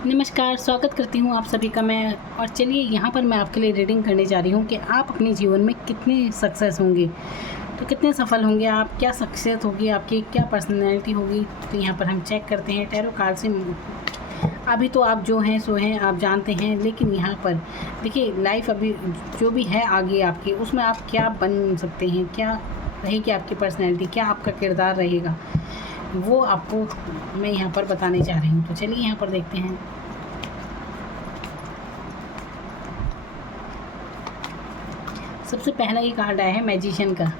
नमस्कार, स्वागत करती हूँ आप सभी का मैं। और चलिए यहाँ पर मैं आपके लिए रीडिंग करने जा रही हूँ कि आप अपने जीवन में कितने सक्सेस होंगे, तो कितने सफल होंगे आप, क्या सक्सेस होगी आपकी, क्या पर्सनैलिटी होगी। तो यहाँ पर हम चेक करते हैं टैरो कार्ड से। अभी तो आप जो हैं सो हैं, आप जानते हैं, लेकिन यहाँ पर देखिए लाइफ अभी जो भी है आगे आपकी, उसमें आप क्या बन सकते हैं, क्या रहेगी आपकी पर्सनैलिटी, क्या आपका किरदार रहेगा, वो आपको मैं यहाँ पर बताने जा रही हूँ। तो चलिए यहाँ पर देखते हैं। सबसे पहला ये कार्ड आया है मैजिशियन का।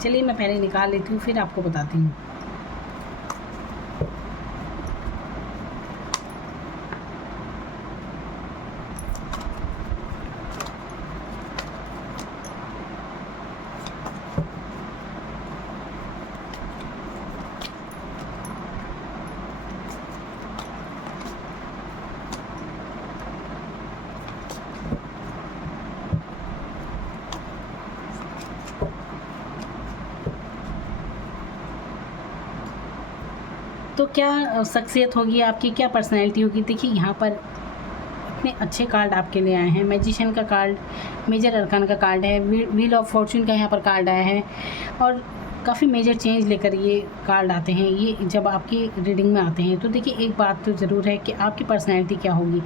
चलिए मैं पहले निकाल लेती हूँ, फिर आपको बताती हूँ। तो क्या शख्सियत होगी आपकी, क्या पर्सनैलिटी होगी। देखिए यहाँ पर इतने अच्छे कार्ड आपके लिए आए हैं। मैजिशियन का कार्ड, मेजर अरकान का कार्ड है, व्हील ऑफ फॉर्चून का यहाँ पर कार्ड आया है, और काफ़ी मेजर चेंज लेकर ये कार्ड आते हैं। ये जब आपकी रीडिंग में आते हैं तो देखिए एक बात तो ज़रूर है कि आपकी पर्सनैलिटी क्या होगी।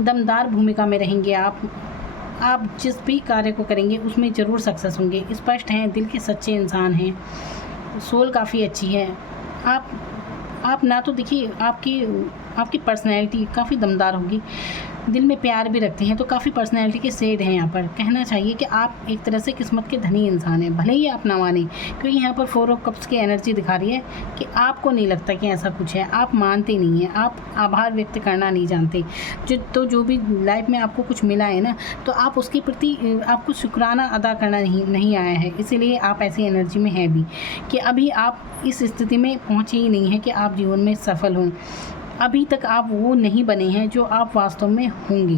दमदार भूमिका में रहेंगे आप जिस भी कार्य को करेंगे उसमें ज़रूर सक्सेस होंगे। स्पष्ट हैं, दिल के सच्चे इंसान हैं, सोल काफ़ी अच्छी है। आप आप ना तो देखिए आपकी पर्सनैलिटी काफ़ी दमदार होगी, दिल में प्यार भी रखते हैं, तो काफ़ी पर्सनैलिटी के शेड हैं। यहाँ पर कहना चाहिए कि आप एक तरह से किस्मत के धनी इंसान हैं, भले ही आप ना माने, क्योंकि यहाँ पर 4 ऑफ कप्स की एनर्जी दिखा रही है कि आपको नहीं लगता कि ऐसा कुछ है, आप मानते नहीं हैं, आप आभार व्यक्त करना नहीं जानते। जो भी लाइफ में आपको कुछ मिला है ना, तो आप उसके प्रति आपको शुक्राना अदा करना नहीं आया है। इसीलिए आप ऐसी एनर्जी में हैं भी कि अभी आप इस स्थिति में पहुँचे ही नहीं हैं कि आप जीवन में सफल हों। अभी तक आप वो नहीं बने हैं जो आप वास्तव में होंगे,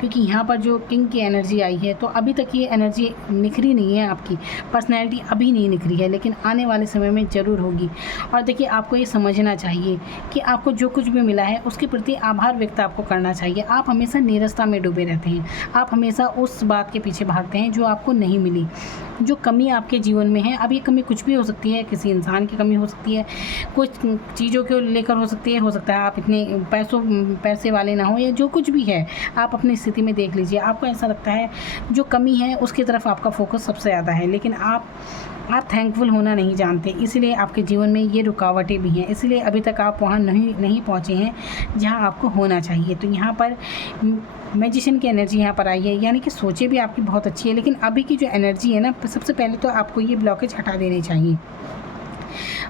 क्योंकि यहाँ पर जो किंग की एनर्जी आई है, तो अभी तक ये एनर्जी निखरी नहीं है, आपकी पर्सनैलिटी अभी नहीं निखरी है, लेकिन आने वाले समय में ज़रूर होगी। और देखिए आपको ये समझना चाहिए कि आपको जो कुछ भी मिला है उसके प्रति आभार व्यक्त आपको करना चाहिए। आप हमेशा नीरसता में डूबे रहते हैं, आप हमेशा उस बात के पीछे भागते हैं जो आपको नहीं मिली, जो कमी आपके जीवन में है। अब ये कमी कुछ भी हो सकती है, किसी इंसान की कमी हो सकती है, कुछ चीज़ों को लेकर हो सकता है आप इतने पैसे वाले ना हो, या जो कुछ भी है आप अपनी स्थिति में देख लीजिए। आपको ऐसा लगता है जो कमी है उसकी तरफ आपका फोकस सबसे ज़्यादा है, लेकिन आप थैंकफुल होना नहीं जानते, इसलिए आपके जीवन में ये रुकावटें भी हैं, इसलिए अभी तक आप वहाँ नहीं पहुँचे हैं जहाँ आपको होना चाहिए। तो यहाँ पर मैजिशियन की एनर्जी यहाँ पर आई है, यानी कि सोचें भी आपकी बहुत अच्छी है, लेकिन अभी की जो एनर्जी है ना, सबसे पहले तो आपको ये ब्लॉकेज हटा देने चाहिए।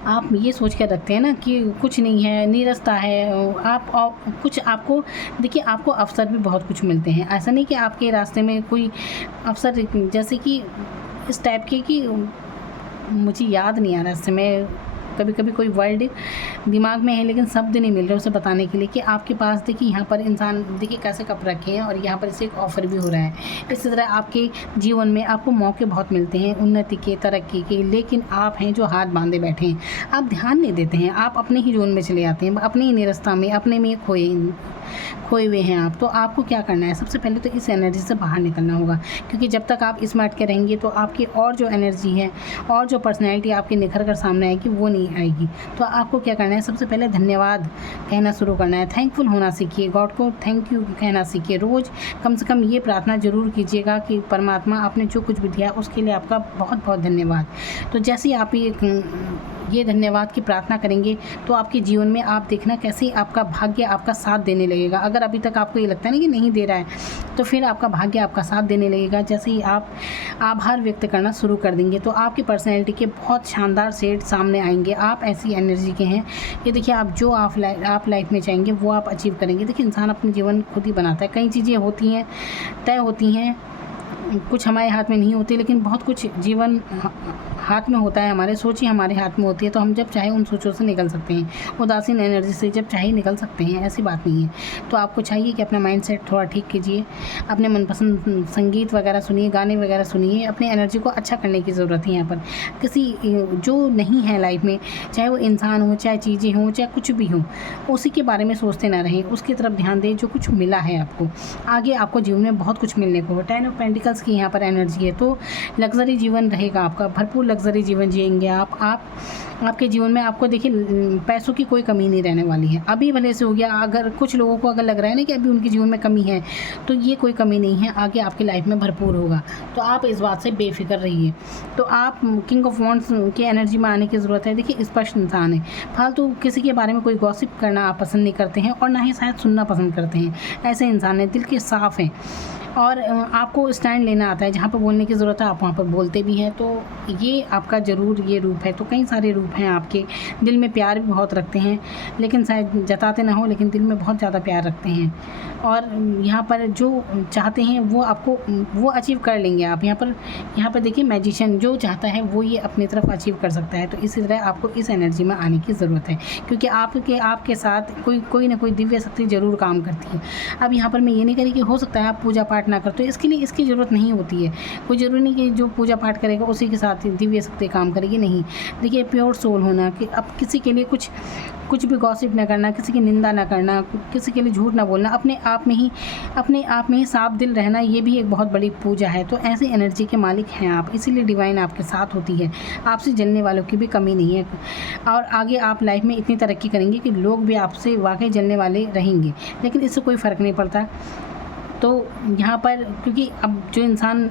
आप ये सोच कर रखते हैं ना कि कुछ नहीं है, नीरसता है, आप कुछ आपको देखिए आपको अवसर भी बहुत कुछ मिलते हैं। ऐसा नहीं कि आपके रास्ते में कोई अवसर जैसे कि इस टाइप के कि मुझे याद नहीं आ रहा इस समय, कभी कभी कोई वर्ड दिमाग में है लेकिन शब्द नहीं मिल रहे उसे बताने के लिए, कि आपके पास देखिए यहाँ पर इंसान देखिए कैसे कप रखे हैं, और यहाँ पर इसे एक ऑफ़र भी हो रहा है। इसी तरह आपके जीवन में आपको मौके बहुत मिलते हैं उन्नति के, तरक्की के, लेकिन आप हैं जो हाथ बांधे बैठे हैं, आप ध्यान नहीं देते हैं, आप अपने ही जोन में चले जाते हैं, अपनी ही निरस्ता में, अपने में खोए हुए हैं आप। तो आपको क्या करना है, सबसे पहले तो इस एनर्जी से बाहर निकलना होगा, क्योंकि जब तक आप इसमें अटके रहेंगे तो आपकी और जो एनर्जी है और जो पर्सनैलिटी आपकी निखर कर सामने आएगी वो नहीं आएगी। तो आपको क्या करना है, सबसे पहले धन्यवाद कहना शुरू करना है, थैंकफुल होना सीखिए, गॉड को थैंक यू कहना सीखिए। रोज़ कम से कम ये प्रार्थना ज़रूर कीजिएगा कि परमात्मा आपने जो कुछ भी दिया उसके लिए आपका बहुत बहुत धन्यवाद। तो जैसे ही आप ये धन्यवाद की प्रार्थना करेंगे तो आपके जीवन में आप देखना कैसे आपका भाग्य आपका साथ देने लगेगा। अगर अभी तक आपको ये लगता है ना कि नहीं दे रहा है, तो फिर आपका भाग्य आपका साथ देने लगेगा। जैसे ही आप आभार व्यक्त करना शुरू कर देंगे तो आपकी पर्सनैलिटी के बहुत शानदार शेड सामने आएंगे। आप ऐसी एनर्जी के हैं कि देखिए आप जो आप लाइफ में चाहेंगे वो आप अचीव करेंगे। देखिए इंसान अपने जीवन खुद ही बनाता है, कई चीज़ें होती हैं, तय होती हैं, कुछ हमारे हाथ में नहीं होती, लेकिन बहुत कुछ जीवन हाथ में होता है, हमारे सोच ही हमारे हाथ में होती है, तो हम जब चाहे उन सोचों से निकल सकते हैं, उदासीन एनर्जी से जब चाहे निकल सकते हैं, ऐसी बात नहीं है। तो आपको चाहिए कि अपना माइंडसेट थोड़ा ठीक कीजिए, अपने मनपसंद संगीत वगैरह सुनिए, गाने वगैरह सुनिए, अपनी एनर्जी को अच्छा करने की ज़रूरत है। यहाँ पर किसी जो नहीं है लाइफ में, चाहे वो इंसान हो, चाहे चीज़ें हों, चाहे कुछ भी हो, उसी के बारे में सोचते ना रहें, उसकी तरफ ध्यान दें। जो कुछ मिला है आपको, आगे आपको जीवन में बहुत कुछ मिलने को है। 10 ऑफ पेंटिकल्स की यहाँ पर एनर्जी है, तो लग्जरी जीवन रहेगा आपका, भरपूर लग्जरी जीवन जिएंगे आप आपके जीवन में आपको देखिए पैसों की कोई कमी नहीं रहने वाली है। अभी भले से हो गया, अगर कुछ लोगों को अगर लग रहा है ना कि अभी उनके जीवन में कमी है, तो ये कोई कमी नहीं है, आगे आपकी लाइफ में भरपूर होगा। तो आप इस बात से बेफिक्र रहिए। तो आप किंग ऑफ वॉन्ड्स की एनर्जी में आने की ज़रूरत है। देखिए स्पष्ट इंसान है, फालतू किसी के बारे में कोई गॉसिप करना आप पसंद नहीं करते हैं, और ना ही शायद सुनना पसंद करते हैं। ऐसे इंसान हैं, दिल के साफ़ हैं, और आपको स्टैंड लेना आता है। जहाँ पर बोलने की ज़रूरत है आप वहाँ पर बोलते भी हैं। तो ये आपका ज़रूर ये रूप है। तो कई सारे रूप हैं आपके, दिल में प्यार भी बहुत रखते हैं, लेकिन शायद जताते ना हो, लेकिन दिल में बहुत ज़्यादा प्यार रखते हैं। और यहाँ पर जो चाहते हैं वो आपको वो अचीव कर लेंगे आप। यहाँ पर देखिए मैजिशियन जो चाहता है वो ये अपनी तरफ अचीव कर सकता है। तो इसी तरह आपको इस एनर्जी में आने की ज़रूरत है, क्योंकि आपके साथ कोई ना कोई दिव्य शक्ति ज़रूर काम करती है। अब यहाँ पर मैं ये नहीं करी कि हो सकता है आप पूजा पाठ ना करते, इसके लिए इसकी ज़रूरत नहीं होती है। कोई ज़रूरी नहीं कि जो पूजा पाठ करेगा उसी के साथ दिव्य शक्ति काम करेगी, नहीं। देखिए प्योर सोल होना, कि अब किसी के लिए कुछ भी गॉसिप ना करना, किसी की निंदा ना करना, किसी के लिए झूठ ना बोलना, अपने आप में ही साफ दिल रहना, ये भी एक बहुत बड़ी पूजा है। तो ऐसी एनर्जी के मालिक हैं आप, इसीलिए डिवाइन आपके साथ होती है। आपसे जलने वालों की भी कमी नहीं है, और आगे आप लाइफ में इतनी तरक्की करेंगे कि लोग भी आपसे वाकई जलने वाले रहेंगे, लेकिन इससे कोई फ़र्क नहीं पड़ता। तो यहाँ पर क्योंकि अब जो इंसान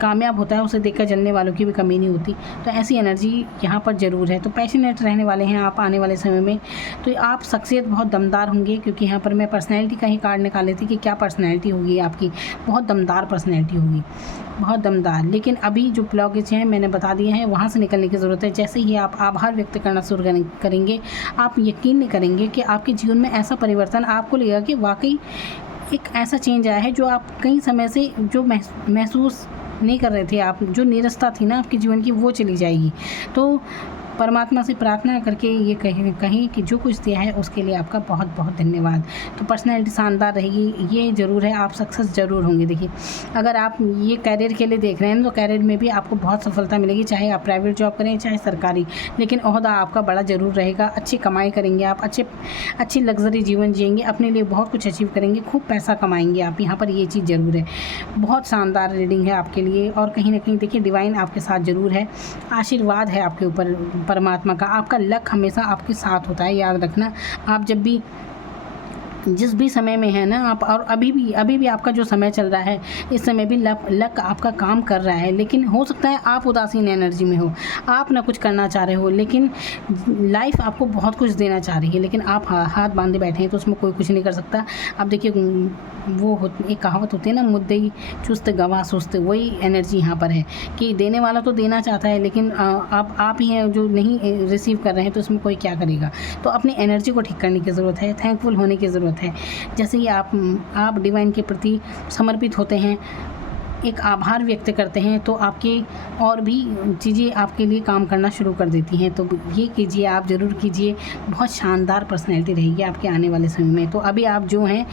कामयाब होता है उसे देखकर जलने वालों की भी कमी नहीं होती। तो ऐसी एनर्जी यहाँ पर ज़रूर है। तो पैशनेट रहने वाले हैं आप आने वाले समय में, तो आप शख्सियत बहुत दमदार होंगे। क्योंकि यहाँ पर मैं पर्सनैलिटी का ही कार्ड निकाल लेती कि क्या पर्सनैलिटी होगी आपकी, बहुत दमदार पर्सनैलिटी होगी, बहुत दमदार। लेकिन अभी जो ब्लॉकेज हैं मैंने बता दिए हैं, वहाँ से निकलने की ज़रूरत है। जैसे ही आप आभार व्यक्त करना शुरू करेंगे, आप यकीन नहीं करेंगे कि आपके जीवन में ऐसा परिवर्तन आपको लगेगा कि वाकई एक ऐसा चेंज आया है जो आप कई समय से जो महसूस नहीं कर रहे थे। आप जो नीरसता थी ना आपके जीवन की, वो चली जाएगी। तो परमात्मा से प्रार्थना करके ये कहें कि जो कुछ दिया है उसके लिए आपका बहुत बहुत धन्यवाद। तो पर्सनैलिटी शानदार रहेगी, ये ज़रूर है, आप सक्सेस ज़रूर होंगे। देखिए अगर आप ये कैरियर के लिए देख रहे हैं तो कैरियर में भी आपको बहुत सफलता मिलेगी, चाहे आप प्राइवेट जॉब करें चाहे सरकारी, लेकिन ओहदा आपका बड़ा ज़रूर रहेगा। अच्छी कमाई करेंगे आप, अच्छी लग्जरी जीवन जिएंगे, अपने लिए बहुत कुछ अचीव करेंगे, खूब पैसा कमाएंगे आप। यहाँ पर ये चीज़ ज़रूर है। बहुत शानदार रीडिंग है आपके लिए, और कहीं ना कहीं देखिए डिवाइन आपके साथ ज़रूर है, आशीर्वाद है आपके ऊपर परमात्मा का। आपका लक हमेशा आपके साथ होता है, याद रखना। आप जब भी जिस भी समय में है ना आप, और अभी भी आपका जो समय चल रहा है, इस समय भी लक आपका काम कर रहा है। लेकिन हो सकता है आप उदासीन एनर्जी में हो, आप ना कुछ करना चाह रहे हो, लेकिन लाइफ आपको बहुत कुछ देना चाह रही है, लेकिन आप हाथ बांधे बैठे हैं, तो उसमें कोई कुछ नहीं कर सकता। अब देखिए एक कहावत होती है ना, मुद्दई चुस्त गवाह सुस्त, वही एनर्जी यहाँ पर है कि देने वाला तो देना चाहता है, लेकिन आप ही हैं जो नहीं रिसीव कर रहे हैं, तो उसमें कोई क्या करेगा। तो अपनी एनर्जी को ठीक करने की ज़रूरत है, थैंकफुल होने की ज़रूरत है। जैसे ही आप डिवाइन के प्रति समर्पित होते हैं, एक आभार व्यक्त करते हैं, तो आपकी और भी चीज़ें आपके लिए काम करना शुरू कर देती हैं। तो ये कीजिए, आप ज़रूर कीजिए, बहुत शानदार पर्सनैलिटी रहेगी आपके आने वाले समय में। तो अभी आप जो हैं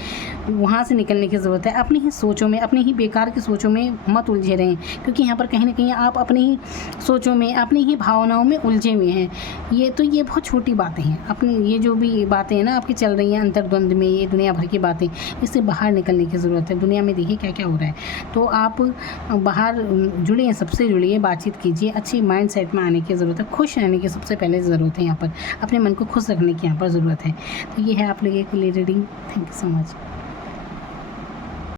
वहाँ से निकलने की ज़रूरत है। अपनी ही सोचों में, अपनी ही बेकार की सोचों में मत उलझे रहें, क्योंकि यहाँ पर कहीं ना कहीं आप अपनी ही सोचों में, अपनी ही भावनाओं में उलझे हुए हैं। ये बहुत छोटी बातें हैं। अपनी ये जो भी बातें हैं ना आपकी चल रही हैं अंतर्द्वंद में, ये दुनिया भर की बातें, इससे बाहर निकलने की ज़रूरत है। दुनिया में देखिए क्या क्या हो रहा है। तो आप बाहर जुड़िए, सबसे जुड़िए, बातचीत कीजिए, अच्छी माइंड सेट में आने की ज़रूरत है। खुश रहने की सबसे पहले ज़रूरत है, यहाँ पर अपने मन को खुश रखने की यहाँ पर ज़रूरत है। तो ये है आप लोगों के लिए reading. Thank you so much.